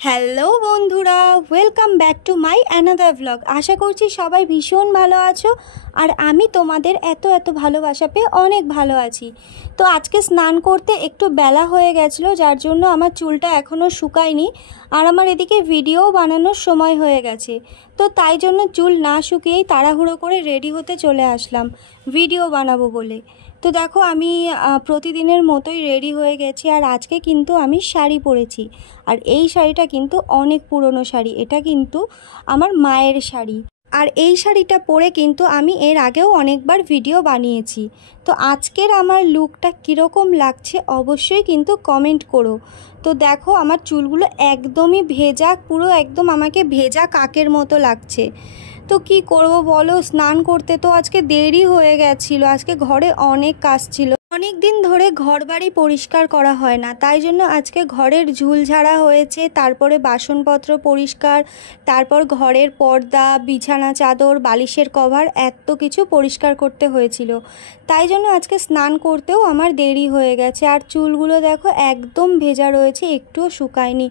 Hello বন্ধুরা, welcome back to my another blog. আশা করছি সবাই ভীষণ ভালো আছো আর আমি তোমাদের এত ভালোবাসা পেয়ে অনেক ভালো আছি। তো আজকে স্নান করতে একটু বেলা হয়ে গেছিলো, যার জন্য আমার চুলটা এখনও শুকায়নি আর আমার এদিকে ভিডিও বানানোর সময় হয়ে গেছে। তো তাই জন্য চুল না শুকিয়েই তাড়াহুড়ো করে রেডি হতে চলে আসলাম ভিডিও বানাবো বলে। তো দেখো আমি প্রতিদিনের মতোই রেডি হয়ে গেছি আর আজকে কিন্তু আমি শাড়ি পরেছি। আর এই শাড়িটা কিন্তু অনেক পুরনো শাড়ি, এটা কিন্তু আমার মায়ের শাড়ি। আর এই শাড়িটা পরে কিন্তু আমি এর আগেও অনেকবার ভিডিও বানিয়েছি। তো আজকের আমার লুকটা কীরকম লাগছে অবশ্যই কিন্তু কমেন্ট করো। তো দেখো আমার চুলগুলো একদমই ভেজা, পুরো একদম আমাকে ভেজা কাকের মতো লাগছে। তো কি করব বলো, স্নান করতে তো আজকে দেরি হয়ে গেছিলো। আজকে ঘরে অনেক কাজ ছিল, অনেক দিন ধরে ঘর বাড়ি পরিষ্কার করা হয় না, তাই জন্য আজকে ঘরের ঝুল ঝাড়া হয়েছে, তারপরে বাসনপত্র পরিষ্কার, তারপর ঘরের পর্দা, বিছানা চাদর, বালিশের কভার এত কিছু পরিষ্কার করতে হয়েছিল। তাই জন্য আজকে স্নান করতেও আমার দেরি হয়ে গেছে। আর চুলগুলো দেখো একদম ভেজা রয়েছে, একটুও শুকায়নি।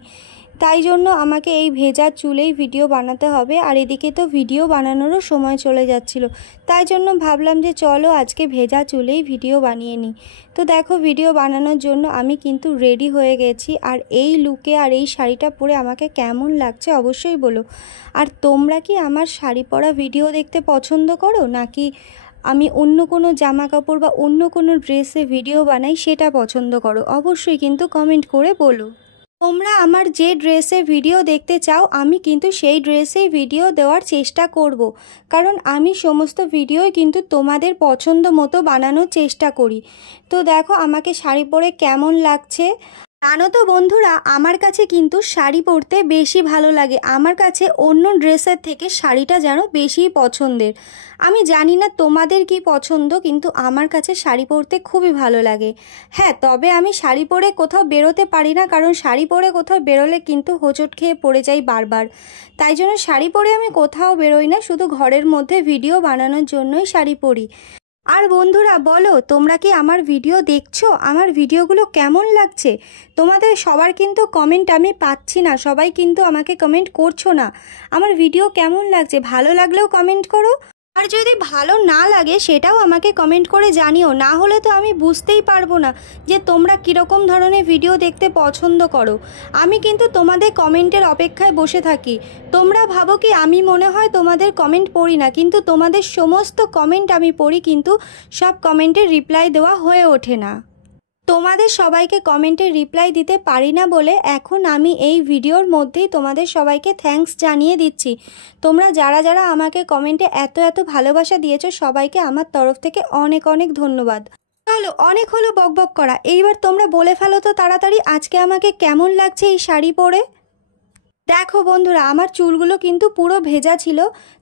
তাই জন্য আমাকে এই ভেজা চুলেই ভিডিও বানাতে হবে। আর এদিকে তো ভিডিও বানানোরও সময় চলে যাচ্ছিল, তাই জন্য ভাবলাম যে চলো আজকে ভেজা চুলেই ভিডিও বানিয়ে নিই। তো দেখো ভিডিও বানানোর জন্য আমি কিন্তু রেডি হয়ে গেছি। আর এই লুকে আর এই শাড়িটা পরে আমাকে কেমন লাগছে অবশ্যই বলো। আর তোমরা কি আমার শাড়ি পরা ভিডিও দেখতে পছন্দ করো, নাকি আমি অন্য কোনো জামা কাপড় বা অন্য কোনো ড্রেসে ভিডিও বানাই সেটা পছন্দ করো? অবশ্যই কিন্তু কমেন্ট করে বলো। তোমরা আমার যে ড্রেসে ভিডিও দেখতে চাও আমি কিন্তু সেই ড্রেসেই ভিডিও দেওয়ার চেষ্টা করব, কারণ আমি সমস্ত ভিডিওই কিন্তু তোমাদের পছন্দ মতো বানানোর চেষ্টা করি। তো দেখো আমাকে শাড়ি পরে কেমন লাগছে। জানো তো বন্ধুরা, আমার কাছে কিন্তু শাড়ি পরতে বেশি ভালো লাগে। আমার কাছে অন্য ড্রেসের থেকে শাড়িটা যেন বেশি পছন্দের। আমি জানি না তোমাদের কি পছন্দ, কিন্তু আমার কাছে শাড়ি পরতে খুবই ভালো লাগে। হ্যাঁ, তবে আমি শাড়ি পরে কোথাও বেরোতে পারি না, কারণ শাড়ি পরে কোথাও বেরোলে কিন্তু হোঁচট খেয়ে পড়ে যাই বারবার। তাই জন্য শাড়ি পরে আমি কোথাও বেরোই না, শুধু ঘরের মধ্যে ভিডিও বানানোর জন্যই শাড়ি পরি। আর বন্ধুরা বলো, তোমরা কি আমার ভিডিও দেখছো? আমার ভিডিওগুলো কেমন লাগছে? তোমাদের সবার কিন্তু কমেন্ট আমি পাচ্ছি না, সবাই কিন্তু আমাকে কমেন্ট করছো না। আমার ভিডিও কেমন লাগছে ভালো লাগলেও কমেন্ট করো, আর যদি ভালো না লাগে সেটাও আমাকে কমেন্ট করে জানিও। না হলে তো আমি বুঝতেই পারবো না যে তোমরা কীরকম ধরনের ভিডিও দেখতে পছন্দ করো। আমি কিন্তু তোমাদের কমেন্টের অপেক্ষায় বসে থাকি। তোমরা ভাবো কি আমি মনে হয় তোমাদের কমেন্ট পড়ি না, কিন্তু তোমাদের সমস্ত কমেন্ট আমি পড়ি, কিন্তু সব কমেন্টের রিপ্লাই দেওয়া হয়ে ওঠে না। তোমাদের সবাইকে কমেন্টের রিপ্লাই দিতে পারি না বলে এখন আমি এই ভিডিওর মধ্যেই তোমাদের সবাইকে থ্যাঙ্কস জানিয়ে দিচ্ছি। তোমরা যারা যারা আমাকে কমেন্টে এত ভালোবাসা দিয়েছো সবাইকে আমার তরফ থেকে অনেক ধন্যবাদ। চলো, অনেক হলো বকবক করা, এইবার তোমরা বলে ফেলো তো তাড়াতাড়ি আজকে আমাকে কেমন লাগছে এই শাড়ি পরে। দেখো বন্ধুরা, আমার চুলগুলো কিন্তু পুরো ভেজা ছিল,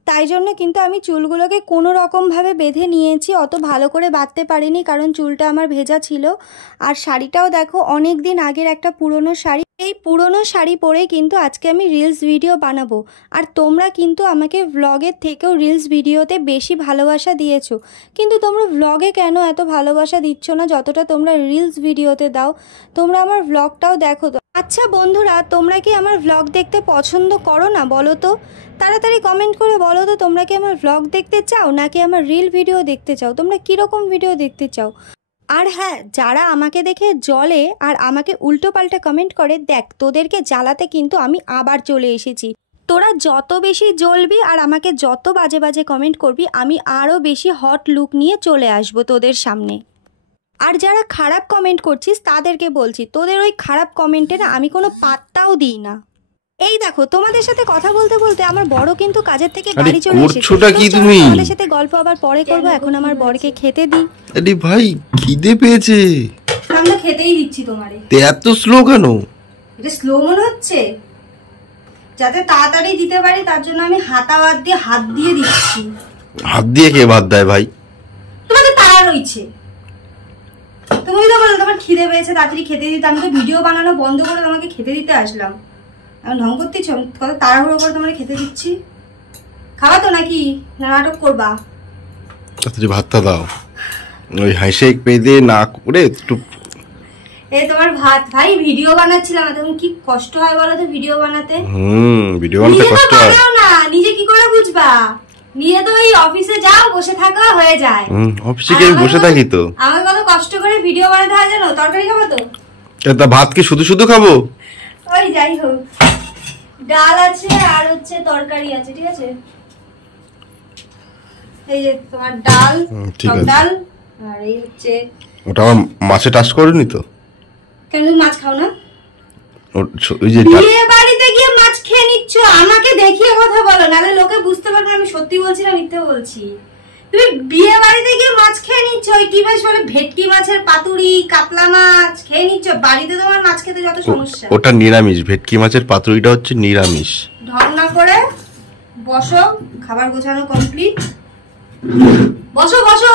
তাই জন্য কিন্তু আমি চুলগুলোকে কোনো রকমভাবে বেঁধে নিয়েছি। অত ভালো করে বাঁধতে পারিনি কারণ চুলটা আমার ভেজা ছিল। আর শাড়িটাও দেখো অনেক দিন আগের একটা পুরনো শাড়ি। এই পুরনো শাড়ি পরেই কিন্তু আজকে আমি রিলস ভিডিও বানাবো। আর তোমরা কিন্তু আমাকে ভ্লগের থেকেও রিলস ভিডিওতে বেশি ভালোবাসা দিয়েছো, কিন্তু তোমরা ভ্লগে কেন এত ভালোবাসা দিচ্ছ না যতটা তোমরা রিলস ভিডিওতে দাও? তোমরা আমার ভ্লগটাও দেখো তো। আচ্ছা বন্ধুরা, তোমরা কি আমার ভ্লগ দেখতে পছন্দ করো না বলো তো? তাড়াতাড়ি কমেন্ট করে বলো তো, তোমরা কি আমার ভ্লগ দেখতে চাও নাকি আমার রিল ভিডিও দেখতে চাও? তোমরা কীরকম ভিডিও দেখতে চাও? আর হ্যাঁ, যারা আমাকে দেখে জ্বলে আর আমাকে উল্টো পাল্টা কমেন্ট করে, দেখ তোদেরকে জ্বালাতে কিন্তু আমি আবার চলে এসেছি। তোরা যত বেশি জ্বলবি আর আমাকে যত বাজে কমেন্ট করবি, আমি আরও বেশি হট লুক নিয়ে চলে আসবো তোদের সামনে। আর যারা খারাপ কমেন্ট করছিস তাদেরকে বলছি, তোদের ওই খারাপ কমেন্টে না আমি কোনো পাত্তাও দিই না। এই দেখো, তোমাদের সাথে কথা বলতে বলতে আমার বড় কিন্তু কাজের থেকে বাড়ি চলে এসেছে। তোমাদের সাথে গল্প আবার পরে করবো, এখন আমার বরকে খেতে দিই। আরে ভাই, খিদে পেয়েছে। আমরা খেতেই দিচ্ছি তোমারে। এত স্লো কেন? এটা স্লো মনে হচ্ছে? যাতে তাড়াতাড়ি দিতে পারি তার জন্য আমি হাত দিয়ে দিচ্ছি। হাত দিয়ে কে ভাত দেয় ভাই? তোমাদের তাড়া রয়েছে, তুমি তো বলো তোমার খিদে পেয়েছে তাড়াতাড়ি খেতে দিতে। আমি তো ভিডিও বানানো বন্ধ করে তোমাকে খেতে দিতে আসলাম। এখন ঢং করতেছ, কত তাড়াহুড়ো করে তোমাকে খেতে দিচ্ছি। খাওয়া তো নাকি নাটক করবা? তাড়াতাড়ি ভাতটা দাও। ওই হাইশেক পেদে না করে একটু এই তোমার ভাত। ভাই ভিডিও বানাচ্ছিলাম, তখন কি কষ্ট হয় বলো তো ভিডিও বানাতে। ভিডিও বানাতে কষ্ট হয় না, নিজে কি করে বুঝবা? নিজে তো ওই অফিসে যাও, বসে থাকা হয়ে যায়। অফিসে গিয়ে বসে থাকি তো। আমাকে কত কষ্ট করে ভিডিও বানাতে হয় জানো? তরকারি খাবো তো? তা ভাত কি শুধু শুধু খাবো? ওই যাই হোক, ডাল আছে আর হচ্ছে তরকারি আছে, ঠিক আছে? এই যে তোমার ডাল, ঠিক আছে। ডাল আর এই হচ্ছে ওটা আমার মাছে টাচ করেনি তো? কেন তুমি মাছ খাও না? ওই যে বিয়ে বাড়িতে গিয়ে মাছ খেয়ে নিচ্ছ, আমাকে দেখিয়ে কথা বলো, নাহলে লোকে বুঝতে পারবে আমি সত্যি বলছি না মিথ্যে বলছি। তুমি বিয়ে বাড়িতে গিয়ে মাছ খেয়ে নিচ্ছ, ওই কি বেশ বলে ভেটকি মাছের পাতুরি, কাতলা মাছ খেয়ে নিচ্ছ। বাড়িতে তোমার মাছ খেতে যত সমস্যা। ওটা নিরামিষ, ভেটকি মাছের পাতুরিটা হচ্ছে নিরামিষ। ঢং না করে বসো, খাবার গোছানো কমপ্লিট। বসো বসো।